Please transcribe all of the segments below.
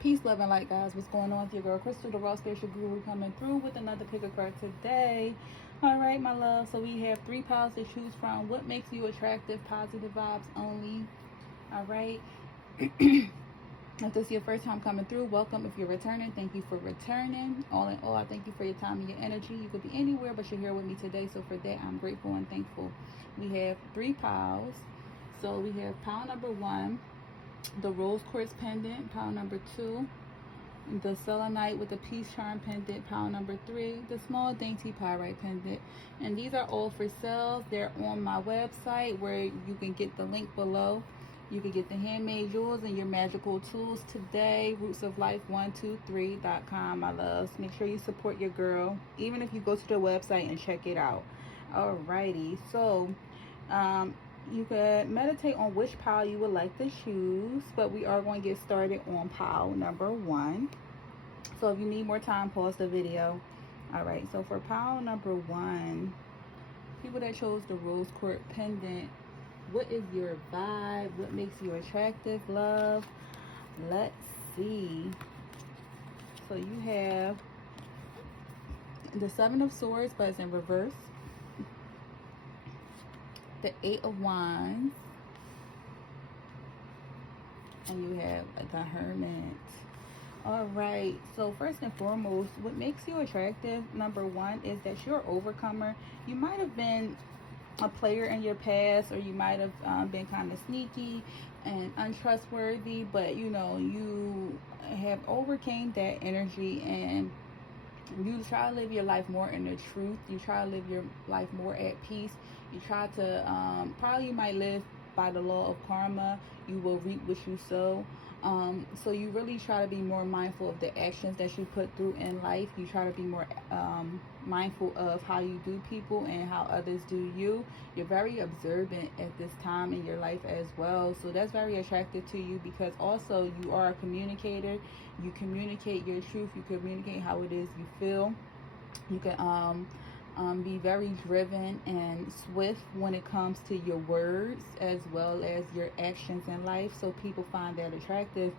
Peace, love, and light, guys. What's going on with your girl, Crystal, the Raw Spiritual Guru, coming through with another pick a card today. All right, my love. So we have 3 piles to choose from. What makes you attractive? Positive vibes only. All right. If this is your first time coming through, welcome. If you're returning, thank you for returning. All in all, I thank you for your time and your energy. You could be anywhere, but you're here with me today. So for that, I'm grateful and thankful. We have 3 piles. So we have pile number 1, the rose quartz pendant, pile number 2, the selenite with the peace charm pendant, pile number 3, the small dainty pyrite pendant. And these are all for sale. They're on my website, where you can get the link below. You can get the handmade jewels and your magical tools today. rootsoflife123.com, my loves. Make sure you support your girl, even if you go to the website and check it out. Alrighty, so you could meditate on which pile you would like to choose, but we are going to get started on pile number 1. So if you need more time, pause the video. Alright, so for pile number 1, people that chose the rose quartz pendant, what is your vibe? What makes you attractive, love? Let's see. So you have the 7 of Swords, but it's in reverse. The 8 of Wands. And you have the Hermit. Alright, so first and foremost, what makes you attractive, number 1, is that you're an overcomer. You might have been a player in your past, or you might have been kind of sneaky and untrustworthy, but you know, you have overcame that energy, and you try to live your life more in the truth. You try to live your life more at peace. You try to probably you might live by the law of karma. You will reap what you sow. So you really try to be more mindful of the actions that you put through in life. You try to be more mindful of how you do people and how others do you. You're very observant at this time in your life as well. So that's very attractive to you, because also you are a communicator. You communicate your truth. You communicate how it is you feel. You can be very driven and swift when it comes to your words as well as your actions in life. So people find that attractive.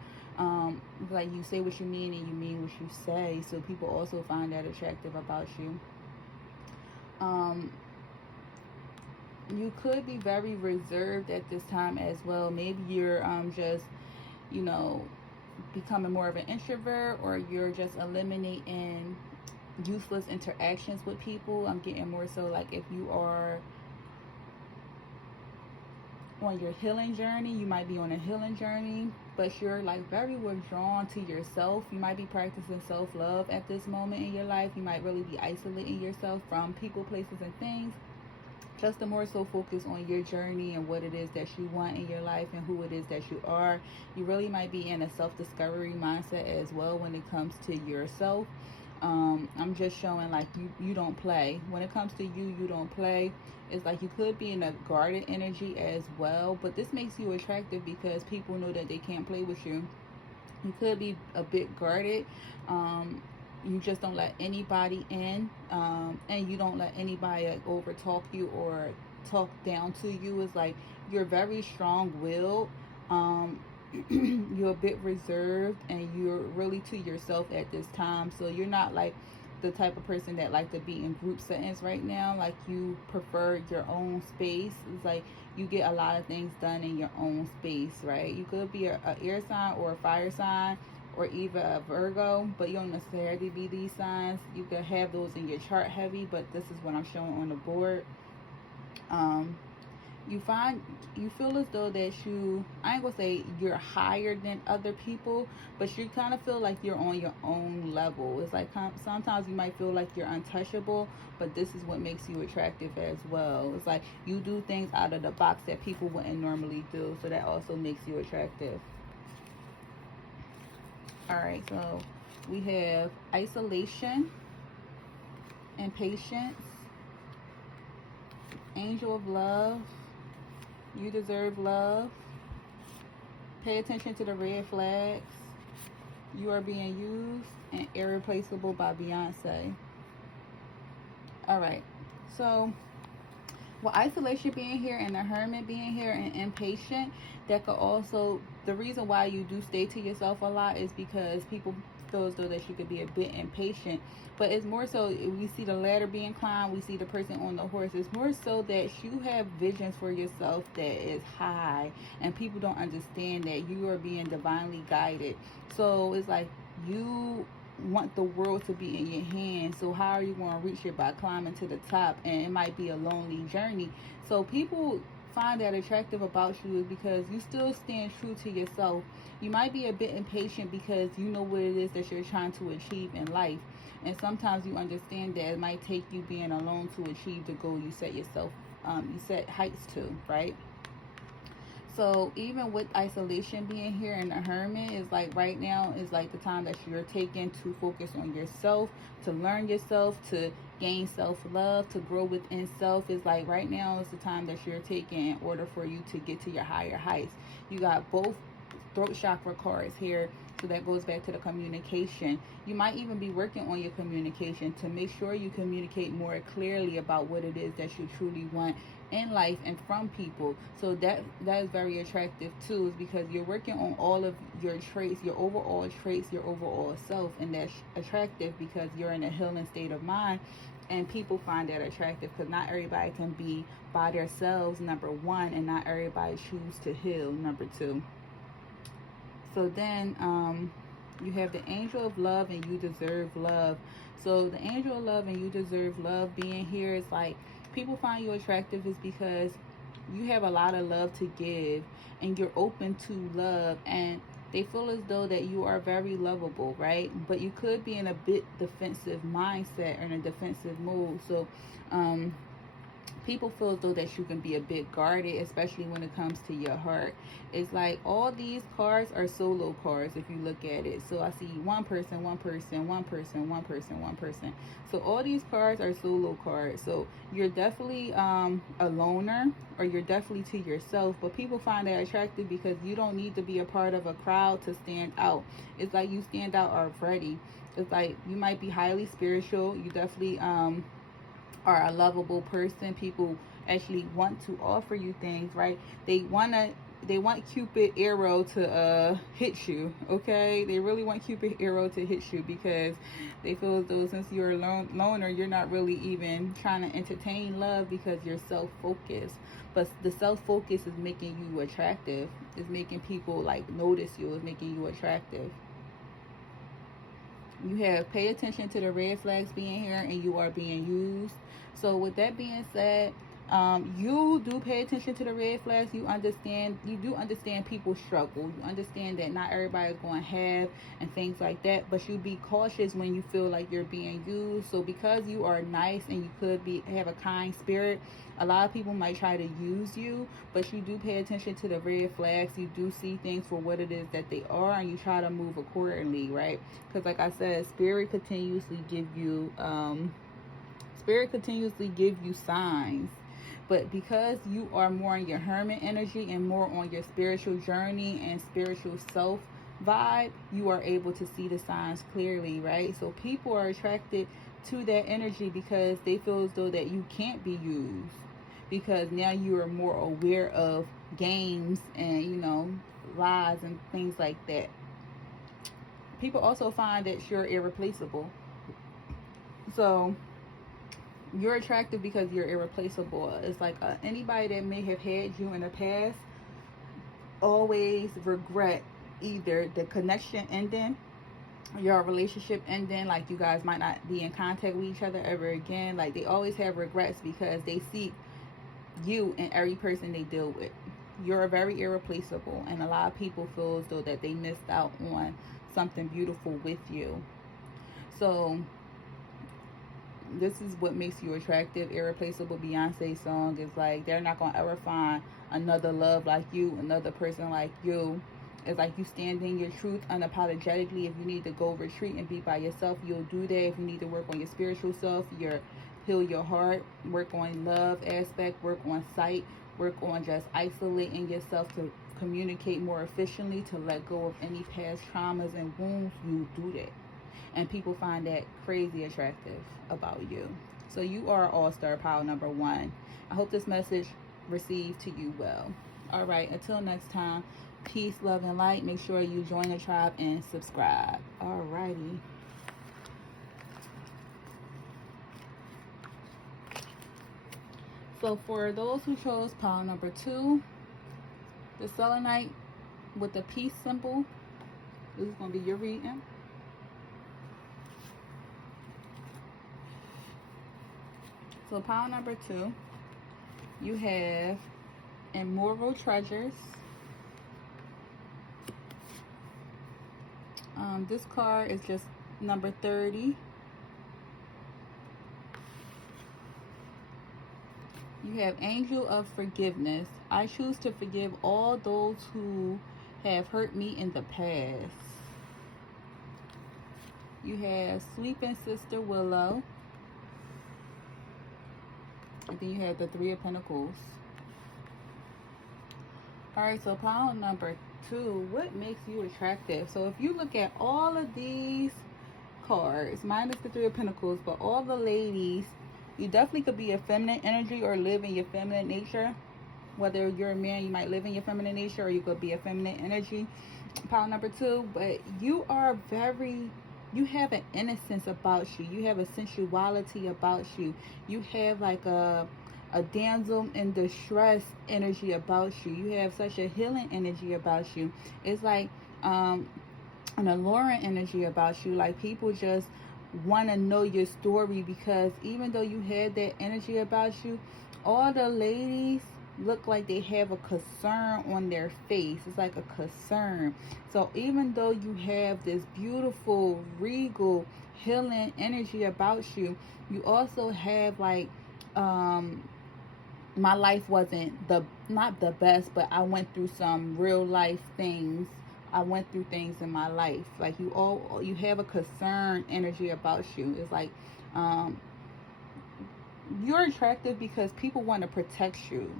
Like, you say what you mean and you mean what you say. So people also find that attractive about you. You could be very reserved at this time as well. Maybe you're just, you know, becoming more of an introvert, or you're just eliminating useless interactions with people. I'm getting more so like if you are on your healing journey, you might be on a healing journey, but you're like very withdrawn to yourself. You might be practicing self-love at this moment in your life. You might really be isolating yourself from people, places, and things, just to more so focus on your journey and what it is that you want in your life and who it is that you are. You really might be in a self-discovery mindset as well when it comes to yourself. I'm just showing like you don't play. When it comes to you don't play. It's like you could be in a guarded energy as well, but this makes you attractive because people know that they can't play with you. You could be a bit guarded. You just don't let anybody in, and you don't let anybody like over talk you or talk down to you. It's like you're very strong-willed. You're a bit reserved, and you're really to yourself at this time. So you're not like the type of person that like to be in group settings right now. Like, you prefer your own space. It's like you get a lot of things done in your own space, right? You could be a air sign or a fire sign, or even a Virgo, but you don't necessarily be these signs. You could have those in your chart heavy, but this is what I'm showing on the board. You feel as though that I ain't gonna say you're higher than other people, but you kind of feel like you're on your own level. It's like sometimes you might feel like you're untouchable, but this is what makes you attractive as well. It's like you do things out of the box that people wouldn't normally do, so that also makes you attractive. Alright, so we have isolation, impatience, angel of love, you deserve love, pay attention to the red flags, you are being used, and irreplaceable by Beyonce. Alright, so with isolation being here and the hermit being here and impatient, that could also the reason why you do stay to yourself a lot is because people feel as though that you could be a bit impatient. But it's more so, we see the ladder being climbed, we see the person on the horse. It's more so that you have visions for yourself that is high, and people don't understand that you are being divinely guided. So it's like you want the world to be in your hands. So how are you going to reach it? By climbing to the top, and it might be a lonely journey. So people find that attractive about you is because you still stand true to yourself. You might be a bit impatient because you know what it is that you're trying to achieve in life, and sometimes you understand that it might take you being alone to achieve the goal you set yourself, you set heights to, right? So even with isolation being here in the Hermit, is like right now is like the time that you're taking to focus on yourself, to learn yourself, to gain self-love, to grow within self. Is like right now is the time that you're taking in order for you to get to your higher heights. You got both throat chakra cards here, so that goes back to the communication. You might even be working on your communication to make sure you communicate more clearly about what it is that you truly want in life and from people. So that is very attractive too, is because you're working on all of your traits, your overall traits, your overall self, and that's attractive because you're in a healing state of mind. And people find that attractive because not everybody can be by themselves, number one, and not everybody choose to heal, number two. So then you have the angel of love and you deserve love. So the angel of love and you deserve love being here is like people find you attractive is because you have a lot of love to give, and you're open to love, and they feel as though that you are very lovable, right? But you could be in a bit defensive mindset or in a defensive mode. So people feel as though that you can be a bit guarded, especially when it comes to your heart. It's like all these cards are solo cards if you look at it. So I see one person, one person, one person, one person, one person. So all these cards are solo cards. So you're definitely a loner, or you're definitely to yourself. But people find that attractive because you don't need to be a part of a crowd to stand out. It's like you stand out already. It's like you might be highly spiritual. You definitely are a lovable person. People actually want to offer you things, right? They want Cupid arrow to hit you, okay? They really want Cupid arrow to hit you because they feel as though since you're a loner, you're not really even trying to entertain love because you're self-focused. But the self-focus is making you attractive. It's making people like notice you. It's making you attractive. You have pay attention to the red flags being here, and you are being used. So with that being said, you do pay attention to the red flags. You do understand people's struggle. You understand that not everybody is going to have and things like that. But you be cautious when you feel like you're being used. So because you are nice and you could have a kind spirit, a lot of people might try to use you. But you do pay attention to the red flags. You do see things for what it is that they are, and you try to move accordingly, right? Because like I said, spirit continuously give you signs. But because you are more in your hermit energy and more on your spiritual journey and spiritual self vibe, you are able to see the signs clearly, right? So people are attracted to that energy because they feel as though that you can't be used, because now you are more aware of games and lies and things like that. People also find that you're irreplaceable. So you're attractive because you're irreplaceable. It's like anybody that may have had you in the past always regret either the connection ending, your relationship ending, like you guys might not be in contact with each other ever again. Like they always have regrets because they see you in every person they deal with. You're very irreplaceable, and a lot of people feel as though that they missed out on something beautiful with you. So this is what makes you attractive. Irreplaceable. Beyonce song is like they're not gonna ever find another love like you, another person like you. It's like you stand in your truth unapologetically. If you need to go retreat and be by yourself, you'll do that. If you need to work on your spiritual self, heal your heart, work on love aspect, work on sight, work on just isolating yourself to communicate more efficiently, to let go of any past traumas and wounds, you do that. And people find that crazy attractive about you. So you are all-star pile number 1. I hope this message received to you well. All right, until next time, Peace, love, and light. Make sure you join the tribe and subscribe. Alrighty. So for those who chose pile number 2, the selenite with the peace symbol, this is going to be your reading. So pile number 2, you have Immoral Treasures. This card is just number 30. You have Angel of Forgiveness. I choose to forgive all those who have hurt me in the past. You have Sleeping Sister Willow. And then you have the Three of Pentacles. Alright, so pile number 2, what makes you attractive? So if you look at all of these cards, minus the Three of Pentacles, but all the ladies, you definitely could be a feminine energy or live in your feminine nature. Whether you're a man, you might live in your feminine nature, or you could be a feminine energy. Pile number 2, but you are you have an innocence about you. You have a sensuality about you. You have like a damsel in distress energy about you. You have such a healing energy about you. It's like an alluring energy about you. Like people just want to know your story, because even though you have that energy about you, all the ladies look like they have a concern on their face. It's like a concern. So even though you have this beautiful, regal, healing energy about you, you also have like my life wasn't not the best, but I went through some real life things. I went through things in my life. Like you have a concern energy about you. It's like you're attractive because people want to protect you.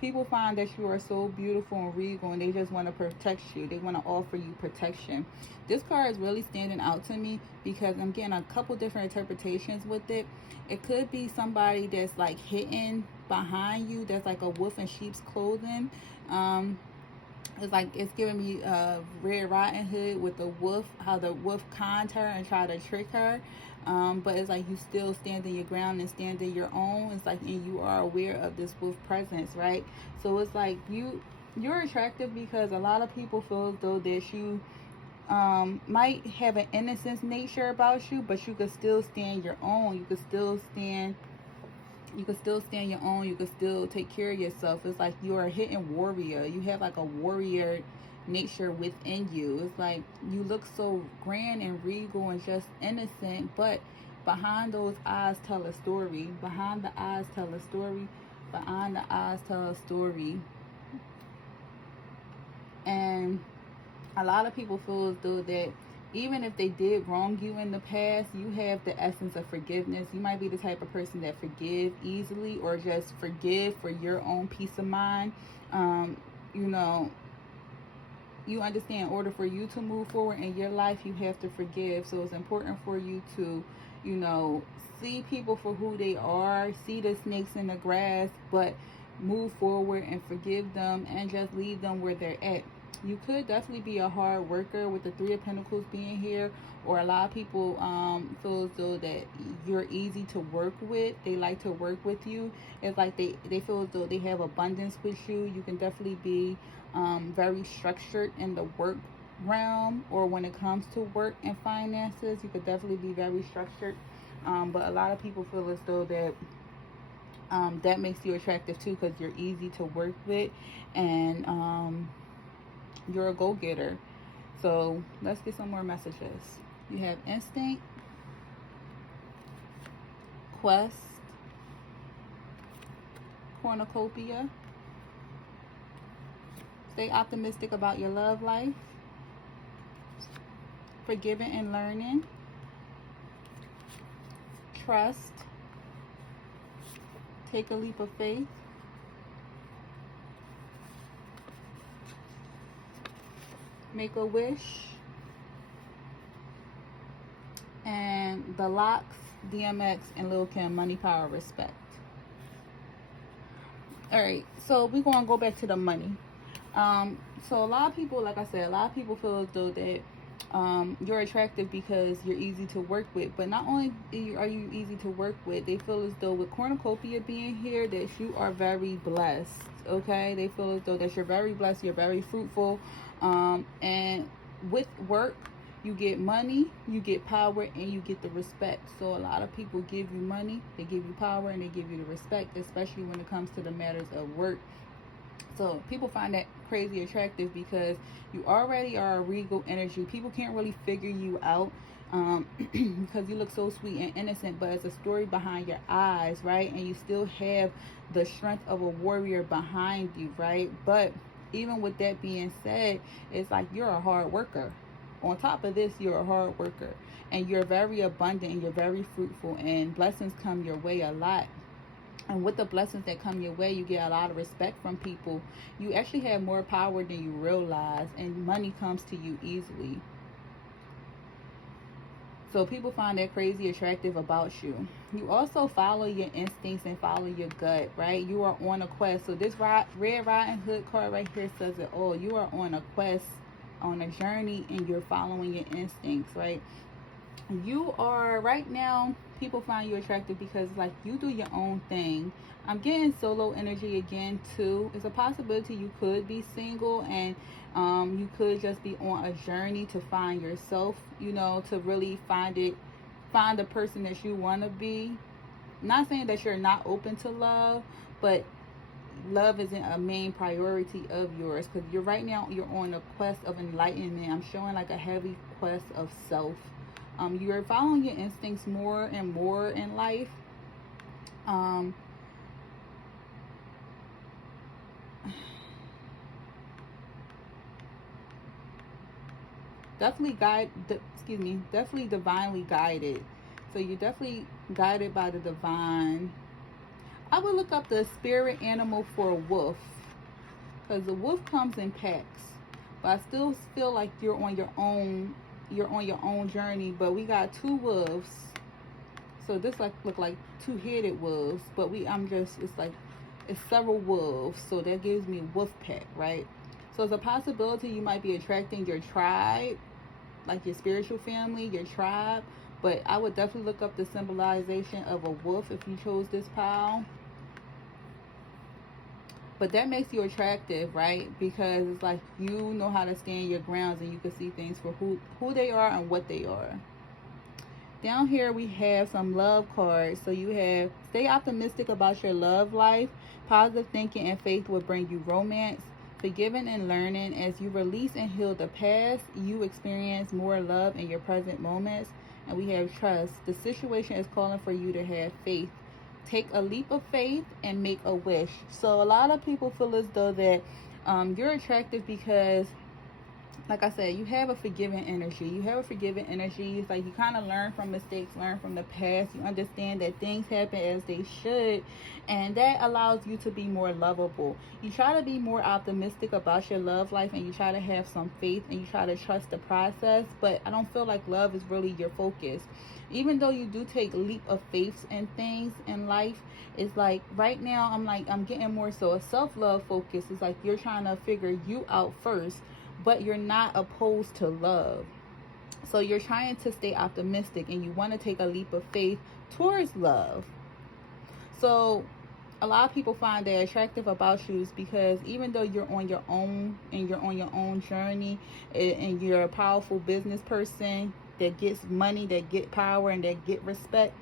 People find that you are so beautiful and regal, and they just want to protect you. They want to offer you protection. This card is really standing out to me because I'm getting a couple different interpretations with it. It could be somebody that's like hidden behind you, that's like a wolf in sheep's clothing. It's like it's giving me Red Riding Hood with the wolf, how the wolf conned her and tried to trick her. But it's like you still stand in your ground and stand in your own. It's like, and you are aware of this wolf presence, right? So it's like you're attractive because a lot of people feel as though that you might have an innocence nature about you, but you could still stand your own. You could still stand your own. You could still take care of yourself. It's like you're a hidden warrior. You have like a warrior nature within you. It's like you look so grand and regal and just innocent, but behind those eyes tell a story. Behind the eyes tell a story. Behind the eyes tell a story. And a lot of people feel as though that even if they did wrong you in the past, you have the essence of forgiveness. You might be the type of person that forgive easily, or just forgive for your own peace of mind. You understand, in order for you to move forward in your life, you have to forgive. So it's important for you to, see people for who they are, see the snakes in the grass, but move forward and forgive them and just leave them where they're at. You could definitely be a hard worker with the Three of Pentacles being here, or a lot of people feel as though that you're easy to work with. They like to work with you. It's like they feel as though they have abundance with you. You can definitely be very structured in the work realm, or when it comes to work and finances, you could definitely be very structured. But a lot of people feel as though that that makes you attractive too, because you're easy to work with, and you're a go-getter. So let's get some more messages. You have Instinct, Quest, Cornucopia. Stay optimistic about your love life. Forgiving and learning. Trust. Take a leap of faith. Make a wish. And the Locks, DMX, and Lil Kim, Money, Power, Respect. Alright, so we're going to go back to the money. So a lot of people, like I said, a lot of people feel as though that you're attractive because you're easy to work with. But not only are you easy to work with, they feel as though with cornucopia being here that you are very blessed. Okay, they feel as though that you're very blessed, you're very fruitful, and with work you get money, you get power, and you get the respect. So a lot of people give you money, they give you power, and they give you the respect, especially when it comes to the matters of work. So people find that crazy attractive because you already are a regal energy. People can't really figure you out because you look so sweet and innocent, but it's a story behind your eyes, right? And you still have the strength of a warrior behind you, right? But even with that being said, it's like you're a hard worker. On top of this, you're a hard worker, and you're very abundant, and you're very fruitful, and blessings come your way a lot. And with the blessings that come your way, you get a lot of respect from people. You actually have more power than you realize, and money comes to you easily. So people find that crazy attractive about you. You also follow your instincts and follow your gut, right? You are on a quest. So this Red Riding Hood card right here says it all. You are on a quest, on a journey, and you're following your instincts, right? You are right now, people find you attractive because like you do your own thing. I'm getting solo energy again too. It's a possibility you could be single, and you could just be on a journey to find yourself, you know, to really find the person that you want to be. Not saying that you're not open to love, but love isn't a main priority of yours, because you're right now, you're on a quest of enlightenment. I'm showing like a heavy quest of self. You're following your instincts more and more in life. Definitely divinely guided. So you're definitely guided by the divine. I would look up the spirit animal for a wolf, because the wolf comes in packs. But I still feel like you're on your own. You're on your own journey. But we got two wolves. So this like look like two-headed wolves. But it's several wolves. So that gives me wolf pack, right? So it's a possibility you might be attracting your tribe, like your spiritual family, your tribe. But I would definitely look up the symbolization of a wolf if you chose this pile. But that makes you attractive, right? Because it's like you know how to stand your grounds, and you can see things for who they are and what they are. Down here we have some love cards. So you have stay optimistic about your love life. Positive thinking and faith will bring you romance. Forgiving and learning. As you release and heal the past, you experience more love in your present moments. And we have trust. The situation is calling for you to have faith. Take a leap of faith and make a wish. So a lot of people feel as though that you're attractive because, like I said, you have a forgiving energy. You have a forgiving energy. It's like you kind of learn from mistakes, learn from the past. You understand that things happen as they should, and that allows you to be more lovable. You try to be more optimistic about your love life, and you try to have some faith, and you try to trust the process. But I don't feel like love is really your focus. Even though you do take leap of faith in things in life, it's like right now I'm getting more so a self-love focus. It's like you're trying to figure you out first, but you're not opposed to love. So you're trying to stay optimistic, and you want to take a leap of faith towards love. So a lot of people find that attractive about you is because even though you're on your own, and you're on your own journey, and you're a powerful business person that gets money, that get power, and that get respect,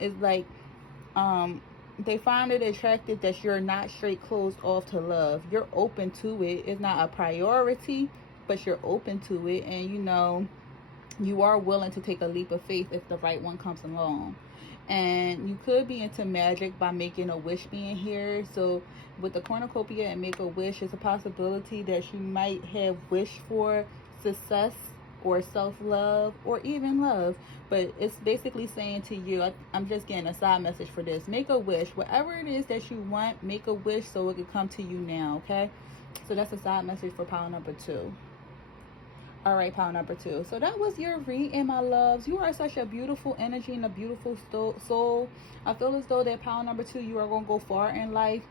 it's like they find it attractive that you're not straight closed off to love. You're open to it. It's not a priority, but you're open to it, and you know you are willing to take a leap of faith if the right one comes along. And you could be into magic by making a wish being here. So with the cornucopia and make a wish, it's a possibility that you might have wished for success or self-love or even love. But it's basically saying to you, I'm just getting a side message for this: make a wish. Whatever it is that you want, make a wish so it can come to you now. Okay, so that's a side message for pile number 2. All right, pile number 2. So that was your reading, my loves. You are such a beautiful energy and a beautiful soul. I feel as though that pile number 2, you are going to go far in life.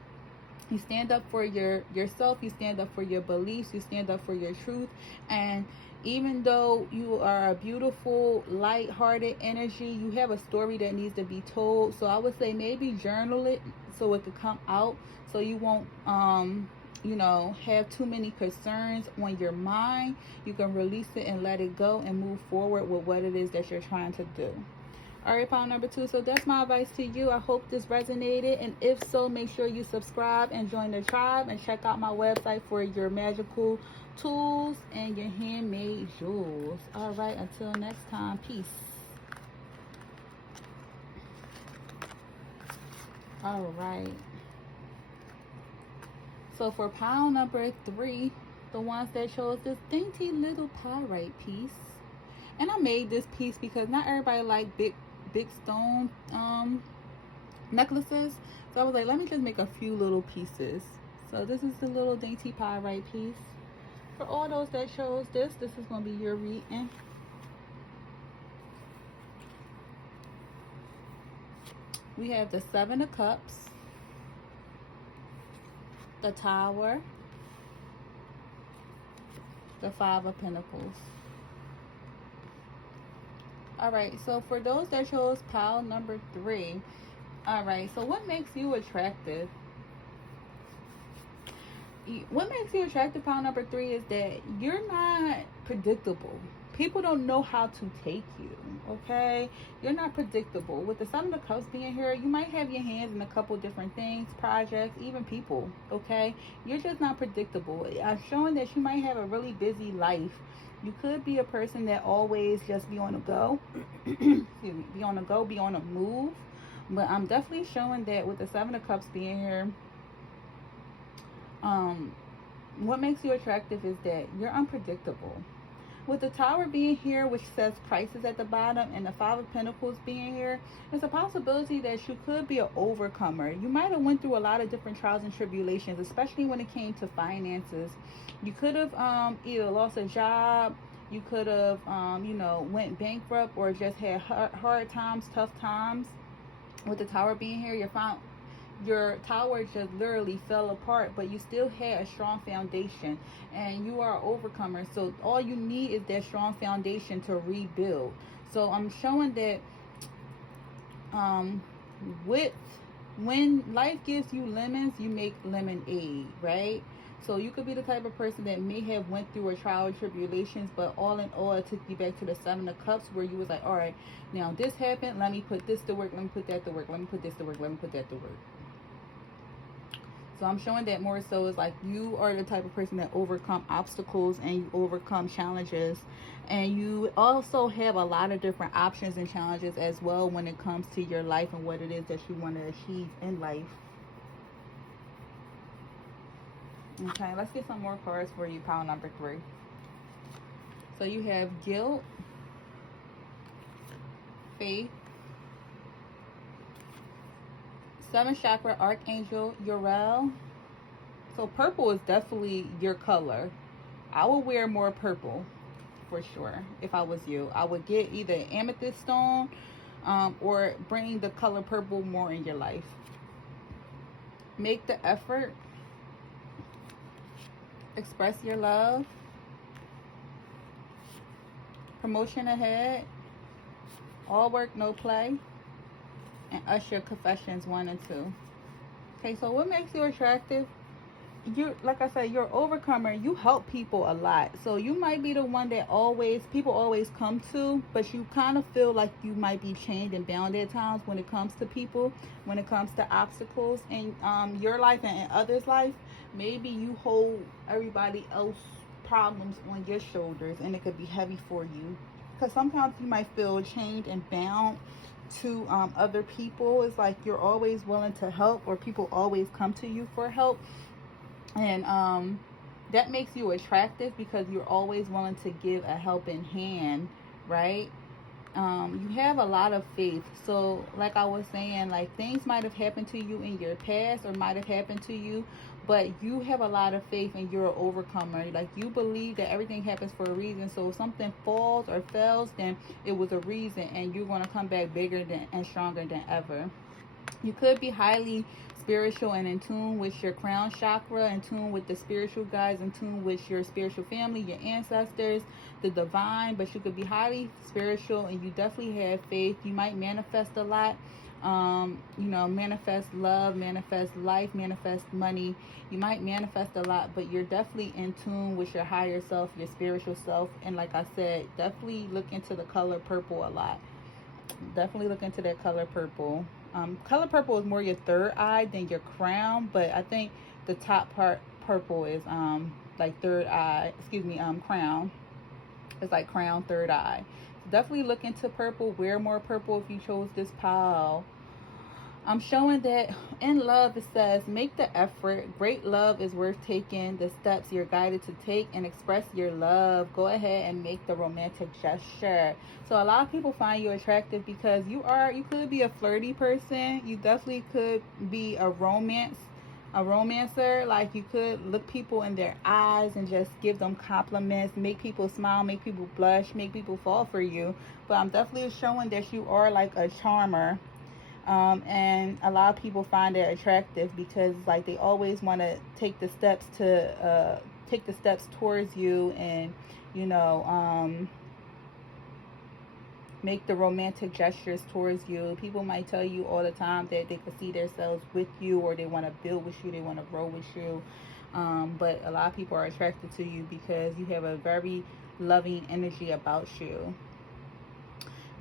You stand up for yourself, you stand up for your beliefs, you stand up for your truth. And even though you are a beautiful, light-hearted energy, you have a story that needs to be told. So I would say maybe journal it so it could come out, so you won't have too many concerns on your mind. You can release it and let it go and move forward with what it is that you're trying to do. All right, pile number 2. So that's my advice to you. I hope this resonated. And if so, make sure you subscribe and join the tribe. And check out my website for your magical tools and your handmade jewels. All right, until next time. Peace. All right. So for pile number 3, the ones that chose this dainty little pyrite piece. And I made this piece because not everybody like big stone necklaces. So I was like, let me just make a few little pieces. So this is the little dainty pyrite piece. For all those that chose this is going to be your reading. We have the 7 of Cups, the Tower, the 5 of Pentacles. Alright, so for those that chose pile number 3, alright, so what makes you attractive? What makes you attractive, pile number 3, is that you're not predictable. People don't know how to take you, okay? You're not predictable. With the 7 of Cups being here, you might have your hands in a couple different things, projects, even people, okay? You're just not predictable. I'm showing that you might have a really busy life. You could be a person that always just be on the go. Excuse me, be on the go, be on the move. But I'm definitely showing that with the 7 of Cups being here, what makes you attractive is that you're unpredictable. With the Tower being here, which says crisis at the bottom, and the 5 of Pentacles being here, there's a possibility that you could be an overcomer. You might have went through a lot of different trials and tribulations, especially when it came to finances. You could have either lost a job, you could have, went bankrupt, or just had hard times, tough times. With the Tower being here, your tower just literally fell apart, but you still had a strong foundation, and you are an overcomer. So all you need is that strong foundation to rebuild. So I'm showing that when life gives you lemons, you make lemonade, right? So you could be the type of person that may have went through a trial of tribulations, but all in all, it took you back to the 7 of Cups, where you was like, all right, now this happened, let me put this to work, let me put that to work, let me put this to work, let me put that to work. So I'm showing that more so is like you are the type of person that overcome obstacles and you overcome challenges. And you also have a lot of different options and challenges as well when it comes to your life and what it is that you want to achieve in life. Okay, let's get some more cards for you, pile number 3. So you have guilt, faith, 7th chakra archangel Uriel. So purple is definitely your color. I would wear more purple for sure if I was you. I would get either amethyst stone or bring the color purple more in your life. Make the effort. Express your love. Promotion ahead. All work, no play. And Usher Confessions 1 and 2. Okay, so what makes you attractive? You're, like I said, you're an overcomer. You help people a lot. So you might be the one that people always come to, but you kind of feel like you might be chained and bound at times when it comes to people, when it comes to obstacles in your life and in others' life. Maybe you hold everybody else's problems on your shoulders, and it could be heavy for you. Because sometimes you might feel chained and bound to other people. It's like you're always willing to help, or people always come to you for help. And that makes you attractive because you're always willing to give a helping hand, right? You have a lot of faith. So like I was saying, like things might have happened to you in your past or might have happened to you, but you have a lot of faith and you're an overcomer. Like you believe that everything happens for a reason. So if something falls or fails, then it was a reason, and you're going to come back bigger and stronger than ever. You could be highly spiritual and in tune with your crown chakra, in tune with the spiritual guides, in tune with your spiritual family, your ancestors, the divine. But you could be highly spiritual and you definitely have faith. You might manifest a lot. Manifest love, manifest life, manifest money. You might manifest a lot, but you're definitely in tune with your higher self, your spiritual self. And like I said, definitely look into the color purple a lot. Definitely look into that color purple. Color purple is more your third eye than your crown, but I think the top part purple is like third eye, crown. It's like crown, third eye. So definitely look into purple. Wear more purple if you chose this pile. I'm showing that in love, it says, make the effort. Great love is worth taking the steps you're guided to take and express your love. Go ahead and make the romantic gesture. So a lot of people find you attractive because you could be a flirty person. You definitely could be a romancer. Like, you could look people in their eyes and just give them compliments, make people smile, make people blush, make people fall for you. But I'm definitely showing that you are like a charmer. And a lot of people find it attractive because like they always want to take the steps towards you, and make the romantic gestures towards you. People might tell you all the time that they could see themselves with you, or they want to build with you, they want to grow with you. But a lot of people are attracted to you because you have a very loving energy about you.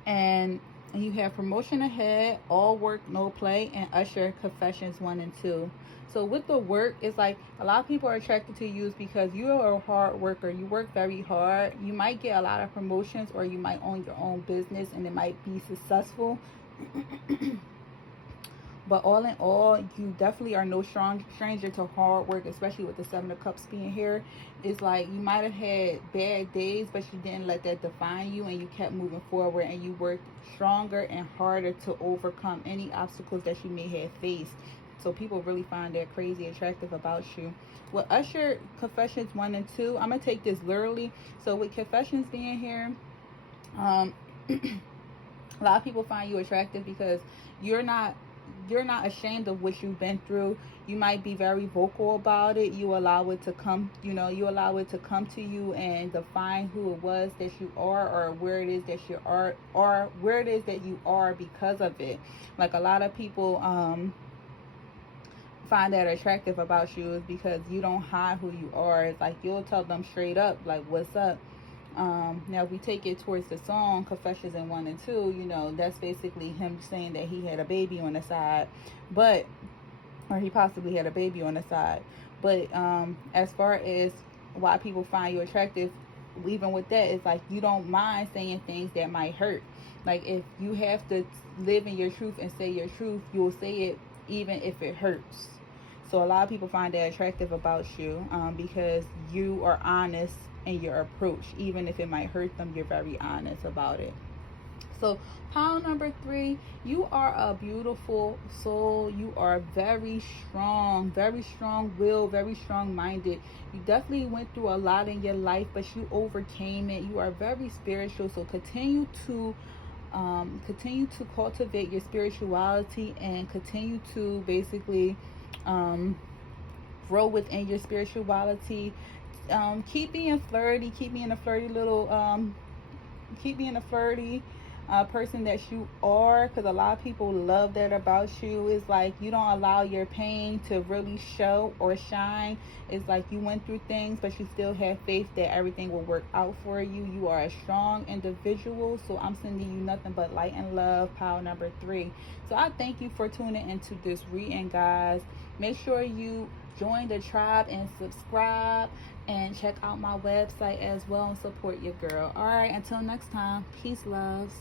And you have promotion ahead, all work, no play, and Usher Confessions 1 and 2. So with the work, it's like a lot of people are attracted to you because you are a hard worker. You work very hard. You might get a lot of promotions, or you might own your own business and it might be successful. But all in all, you definitely are no stranger to hard work, especially with the Seven of Cups being here. It's like you might have had bad days, but you didn't let that define you, and you kept moving forward, and you worked stronger and harder to overcome any obstacles that you may have faced. So people really find that crazy attractive about you. With Usher Confessions 1 and 2, I'm going to take this literally. So with Confessions being here, a lot of people find you attractive because you're not ashamed of what you've been through. You might be very vocal about it. You allow it to come to you and define who it was that you are, or where it is that you are, or where it is that you are because of it. Like, a lot of people find that attractive about you is because you don't hide who you are. It's like you'll tell them straight up, like, what's up. Now, if we take it towards the song Confessions in 1 and 2, that's basically him saying that he had a baby on the side, or he possibly had a baby on the side. But as far as why people find you attractive, even with that, it's like you don't mind saying things that might hurt. Like, if you have to live in your truth and say your truth, you'll say it even if it hurts. So a lot of people find that attractive about you because you are honest in your approach. Even if it might hurt them, you're very honest about it. So pile number 3, you are a beautiful soul. You are very strong will, very strong minded. You definitely went through a lot in your life, but you overcame it. You are very spiritual, so continue to cultivate your spirituality and continue to basically grow within your spirituality. Keep being flirty, keep being a flirty person that you are, because a lot of people love that about you. It's like you don't allow your pain to really show or shine. It's like you went through things, but you still have faith that everything will work out for you. You are a strong individual, so I'm sending you nothing but light and love, pile number 3. So I thank you for tuning into this reading, guys. Make sure you join the tribe and subscribe, and check out my website as well and support your girl. All right, until next time, peace, loves.